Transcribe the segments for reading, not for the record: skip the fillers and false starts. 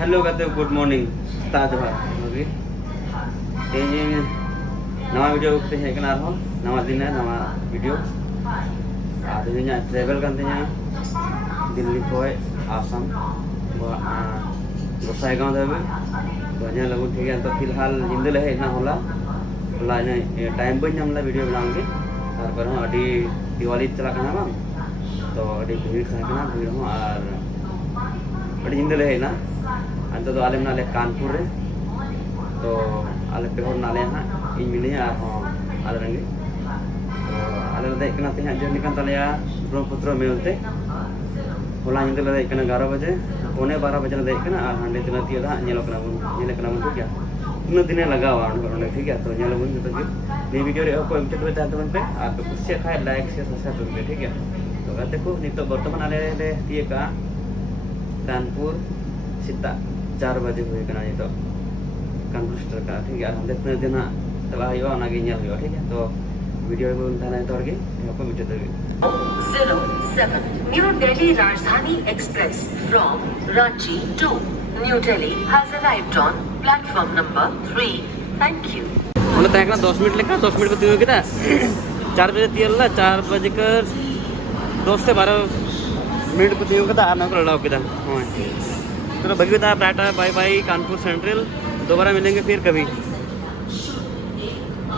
Hello कहते हो good morning ताज भाई नवा वीडियो उगते हैं कना रहो नवा दिन है नवा वीडियो आदि ट्रेवल करते हैं दिल्ली खोए आसाम गोसाईगांव धाबी तो अजय लगू ठीक है तो फिलहाल हिंदू है इतना होला टाइम बी नामला वीडियो बनाऊंगी तारपर हूँ अभी दिवाली चला करना बांग तो अभी भीड़ खाना भीड़ हूँ और अभी हिंदू है ना अंत तो आले नाले कानपुर रे तो आले पेहर नाले हाँ इन मिली आले रंगे तो आले देख करना थे जो निकल तलिया ब्रह्मपुत्र मेलते होला हिंदू ले देख 11 बजे पौने 12 बजे देख करना और हांडे दिन तीन हाँ नेलो करना ठीक है उन्हें दिन लगा हुआ ठीक है तो नेलो बन तो नहीं वीडियो रे को एमटेड में चाहते पे आप तो कुछ से खाए लाइक शेयर सब्सक्राइब करके ठीक है तो कहते को नितो वर्तमान आले ले तीए का कानपुर सीता 4 बजे हुए करना ये तो कानपुर स्टेशन का ठीक है हम देखते हैं दिन चला हुआ ना गे हुआ ठीक है तो वीडियो को उठाना है तो आगे यहाँ पर वीडियो देंगे 07 new Delhi Rajdhani express from Ranchi to new Delhi has arrived on platform number 3 thank you उन्हें तय 10 मिनट लेकर 10 मिनट को तीन कितना 4 बजे तीन 4 बजकर 10 से 12 मिनट को तीन कितना आना को लड़ा कितना हाँ चलो भगवता tata bye bye Kanpur central दोबारा मिलेंगे फिर कभी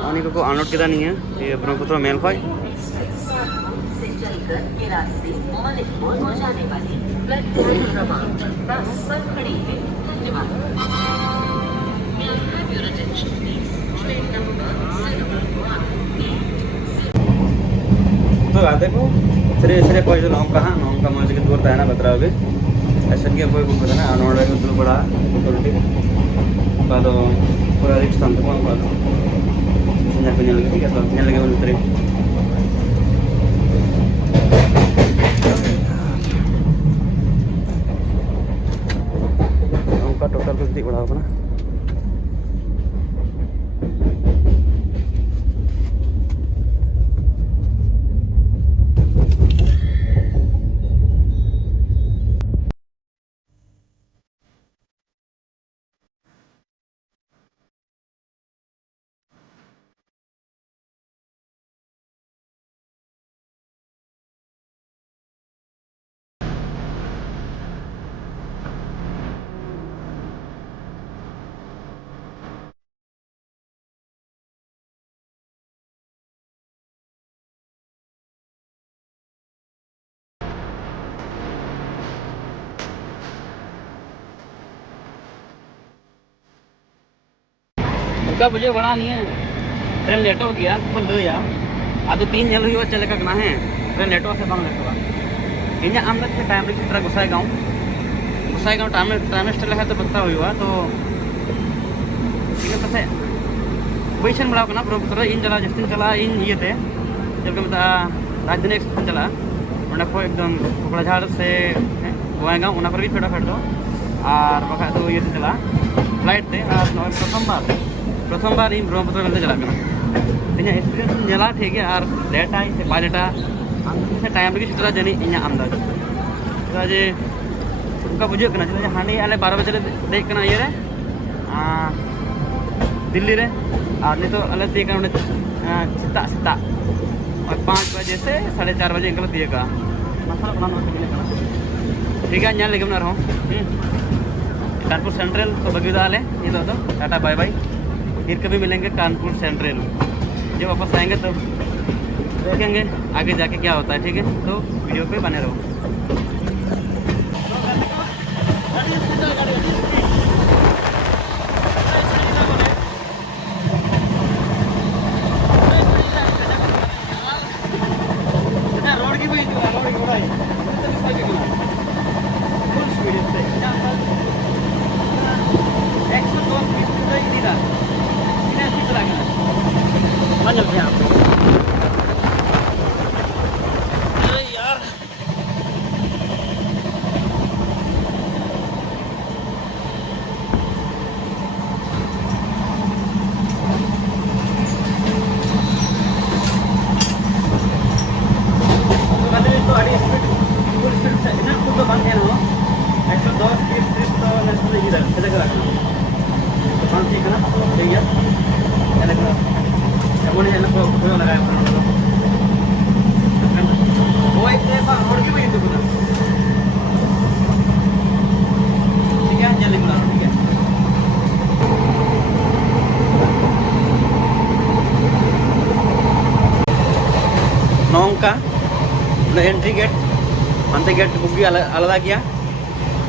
आने को आउट कितना नहीं है ये ब्रह्मपुत्र मेल खोई से चलकर रास्ते मलिकपुर हो जाने वाली प्लेटफॉर्म क्रमांक 10 पर खड़ी है धन्यवाद तो आते को सरे सरे कोई जो नौका हाँ नौका मार्च के दूर तैना बतरा होगे ऐसा क्या कोई बुक करना है अनोड़ा के दूर बड़ा टोल्टी बाद पूरा रिक्स तंत्र को बाद संजय को लगे ठीक है तो संजय लगे बोलते रहे नौका टोटल कुछ दिख बड़ा होगा ना उनका मुझे बड़ा नहीं है ट्रेन लेट हो गया बंद हो गया अब 3 जल हुई चले का है ट्रेन लेट से बांग लेट इन आम लगे टाइम रे चित्रा गोसाईगांव टाइम स्टेल है तो बता हुआ तो ठीक है पासे बैसन बड़ा करना ब्रह्मपुत्र इन चला जस्टिन चला इन ये थे जब मता राजधानी एक्सप्रेस चला उन्हें को एकदम कोकड़ाझाड़ से गोवाईगांव उन्हें पर भी फेड़ा फेड़ दो और बखा तो ये चला फ्लाइट थे और प्रथम बार इन ब्रह्मपुत्र में चला तीन एक्सपीरियंस नेला ठीक है और लेटा से बाय लेटा से टाइम लगे चित्रा जानी इन अंदाज चला जे उनका बुझे करना चला हांडी आले 12 बजे देख करना ये रे दिल्ली रे और नहीं तो अलग देख करना सीता सीता और 5 बजे से 4:30 बजे इनका दिएगा मसाला बनाना ठीक है यहाँ लेके बना रहा हूँ कानपुर सेंट्रल तो बगीदा आले ये तो टाटा बाय बाय फिर कभी मिलेंगे कानपुर सेंट्रल जब वापस आएंगे तो देखेंगे आगे जाके क्या होता है ठीक है तो वीडियो पे बने रहो रोड की भी यार तो स्पीड फुल स्पीड से इतना खुद तो बंद है ना 110 20 30 तो kita kena depan sih kena iya ada kena kamu nih enak kok kau nak ayam kena oh itu apa orang kita itu kena ठीक है जल्दी बुला ठीक है नौका एंट्री गेट अंत गेट बुग्गी अलग किया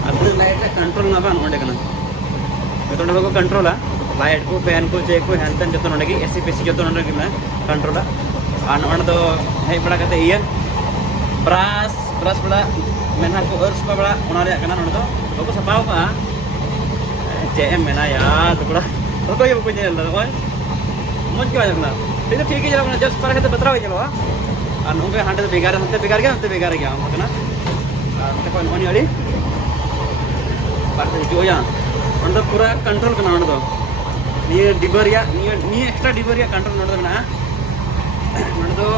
अदर लाइट कंट्रोल ना बन ओंडे कना तो को कंट्रोल लाइट को फैन को चेक को हैंड जो नोडे की एसी पीसी जो नोडे की कंट्रोल और ओंडे तो हे बड़ा कते इया ब्रश ब्रश बड़ा मेना को अर्स बड़ा ओना रे कना नोडे तो को सपाव का जेएम मेना यार तो बड़ा तो को ये को नेल ओय मत क्यों आजना ठीक है जरा जस्ट पर है तो बतराव चलो और नोंगे हांडे तो बेकार गया कना और को नोनी अड़ी बात जो या अंदर पूरा कंट्रोल करना उन तो ये डिबरिया ये एक्स्ट्रा डिबरिया कंट्रोल नोड ना नोड तो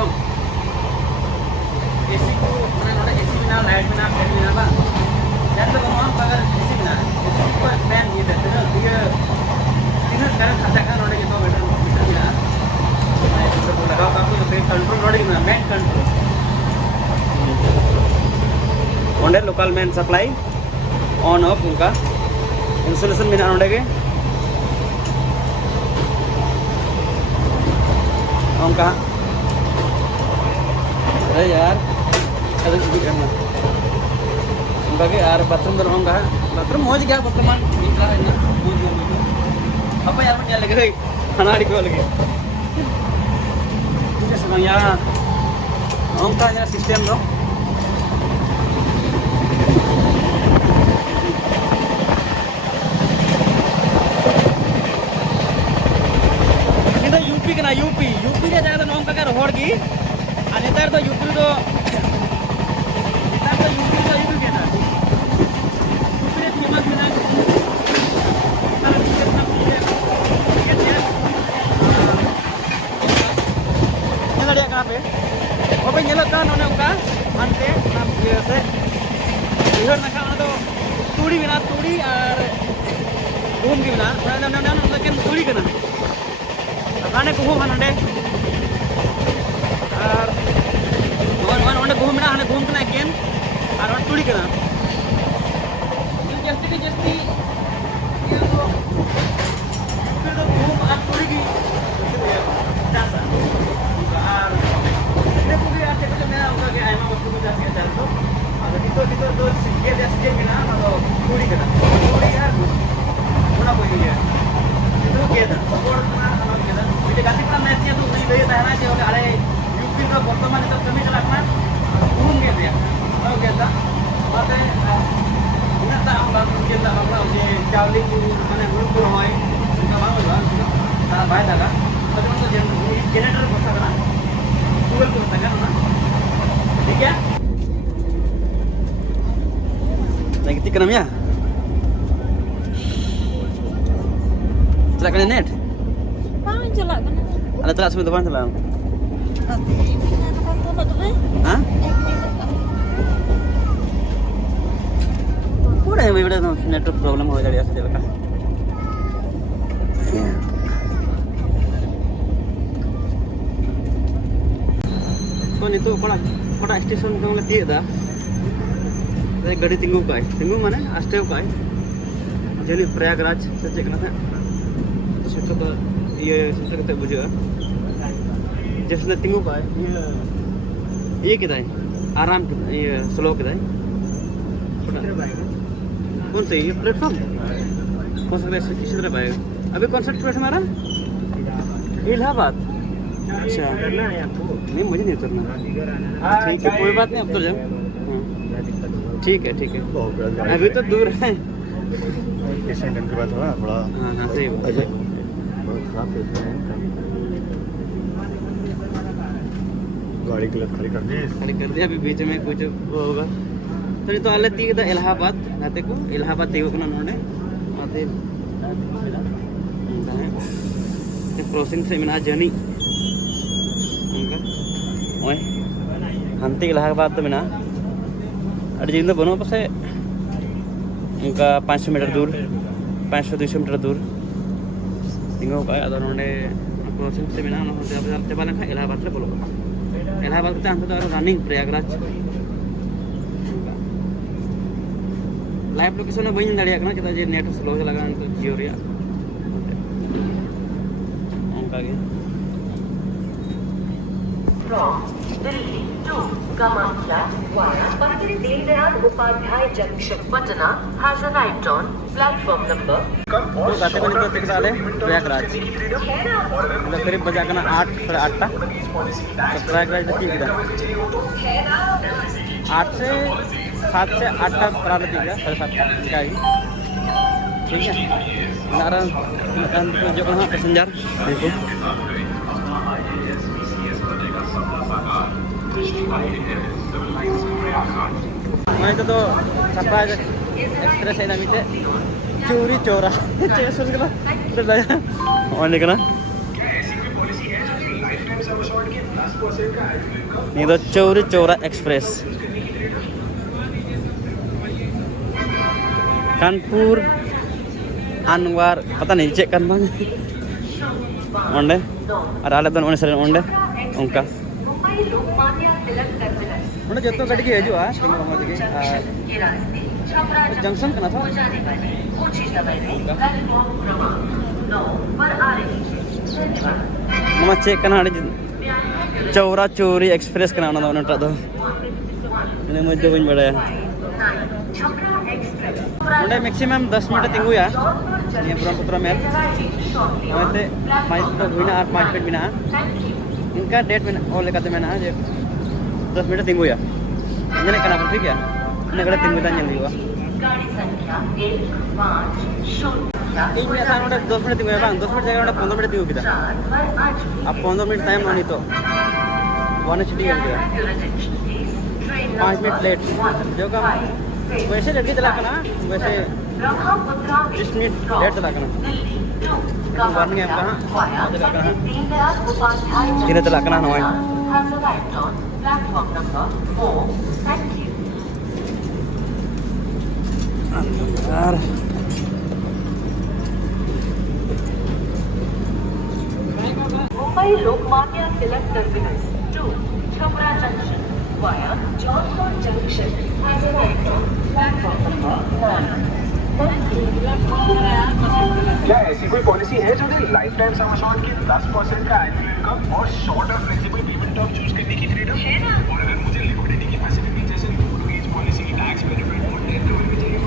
एसी को माने नोड एसी बिना लाइट बिना फैन बिना बा यार तो हम अगर एसी बिना को फैन ये देते ना ये तीन करंट खाता का नोड ये तो मीटर बिना तो लगा का तो कंट्रोल नोड ना मेन कंट्रोल ओंडे local main supply on off उनका इंस्टॉलेशन में ना के उनका अरे यार अरे कुछ करना उनका के यार बाथरूम दर उनका बाथरूम मौज गया वर्तमान इतना है ना मौज गया apa यार मन लगे रे खाना डी को लगे ठीक है यार उनका यार सिस्टम रो यूपी रे जगह तो नौका कर होड़ की और नेतार तो यूपी तो यूपी के ना यूपी रे फेमस है ना ये कहां पे वो पे नेला का नोने उनका अंते नाम ये से इधर ना का तो तूड़ी बिना तूड़ी और घूम की बिना ना के तूड़ी करना खाने को हो खाने और वन घूमना हने घूम के गेम और वन टुड़ी करना जस्ती के जस्ती ये तो फिर तो घूम और टुड़ी की चांस और ने को भी आते तो मैं उनका के आईमा वस्तु को जाके चल तो और तो सीखे जैसे बिना तो टुड़ी करना टुड़ी यार होना कोई नहीं है itu kita support na kita jadi ganti kan matchnya tuh beli dari sana aja udah ada UP ke Bortoman itu kami celakna umum gitu ya oh kita mate enggak tahu lah kita apa di Cali mana belum hoy kita mau lah nah baik dah tapi untuk generator bisa kan Google को बताएगा ना ठीक है lagi tikram ya celak net Paano celak ka na? ada celak semua depan celak hah udah yang berbeda network problem हो जाएगा ऐसे चलका तो itu pada station का मतलब तीर दा गाड़ी tinggu mana aste kai jadi Prayagraj से चेक ना था सेंटर का ये सेंटर कते बुझा जैसे tinggu kai ये किधर है आराम ये स्लो किधर है कौन से ये प्लेटफॉर्म कौन सा इसी तरह पाएगा अभी कौन सा ट्रेन हमारा इलाहाबाद अच्छा नहीं मुझे नहीं उतरना ठीक है कोई बात नहीं अब तो जाओ ठीक है अभी तो दूर है एशियन टाइम के बाद थोड़ा बड़ा हाँ सही बात बहुत खराब है गाड़ी के लिए खड़ी कर दी अभी बीच में कुछ वो होगा तो नहीं तो आले ती दा इलाहाबाद नाते को इलाहाबाद तीगो को नोने आते क्रॉसिंग से मिना जर्नी उनका ओए हंती इलाहाबाद तो मिना अरे जिंदा बनो पसे उनका 500 मीटर दूर 500-200 मीटर दूर tinggal kayak ada nonde crossing seminar nonde coba nak Allahabad le bolo Allahabad kita antar ada running Prayagraj live location bayi dari akna kita je net slow lagan to Jio ria onka ge From Delhi to Kamakya via Pandit Deen Upadhyay Junction, Patna has arrived on platform number. तो गाते को निकलते के साले प्रयागराज मतलब करीब बजा करना 8 साढ़े 8 तक तो प्रयागराज देखिए किधर 8 से 7 से 8 तक करा लेती है 7:30 का ही ठीक है नारायण जो कहाँ पैसेंजर देखो मैं तो छपा एक्सप्रेस है ना मिटे चोरी चोरा स्टेशन के ना और निकला ये तो चोरी चोरा एक्सप्रेस कानपुर अनवर पता नहीं check kan bang onde ada alat dan onde sering onde ongka onde joto gadi ke haju ah tinggal rumah jadi junction कना था ममा चेक कना चौरा चोरी एक्सप्रेस कना ना उनटा दो ini मध्य बन बड़ा उन्हें मैक्सिमम 10 मिनट तिंगु या ये ब्रह्मपुत्र मेल मते माइक तो बिना और 5 मिनट बिना इनका डेट में और लेकर में ना 10 मिनट तिंगु या ini कना ठीक है ini kada timbul yang liwa ini biasa udah 2 menit tunggu ya bang 2 menit jaga udah 15 menit tunggu kita अब 15 मिनट टाइम नहीं तो 1 सिटी गया 5 मिनट लेट जो का वैसे जल्दी चला करना वैसे 20 मिनट लेट चला करना वार्निंग है कहाँ चला करना किधर चला करना नवाई यार Mumbai Lokmanya Tilak Terminus to Chhapra Junction via Jodhpur Junction has arrived on platform number 1. क्या ऐसी कोई पॉलिसी है जो लाइफ टाइम सम अश्योर्ड की 10% का एनुअल इनकम और शॉर्ट और फ्लेक्सिबल पेमेंट टर्म चूज करने की फ्रीडम है ना और अगर मुझे लिक्विडिटी की फैसिलिटी जैसे मोर्गेज पॉलिसी की टैक्स बेनिफिट और डेट कवर भी चाहिए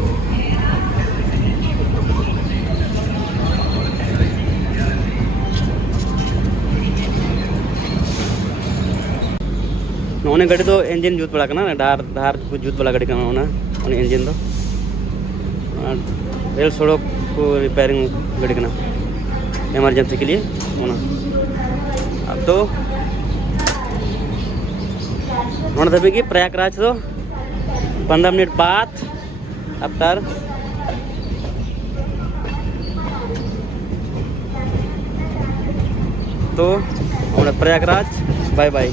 नौने गाड़ी तो इंजन जूत पड़ा करना डार डार कुछ जूत वाला गाड़ी करना होना और इंजन तो रेल सड़क को रिपेयरिंग गाड़ी करना इमरजेंसी के लिए होना अब तो होना था कि प्रयागराज तो 15 मिनट बाद आफ्टर तो प्रयागराज बाय बाय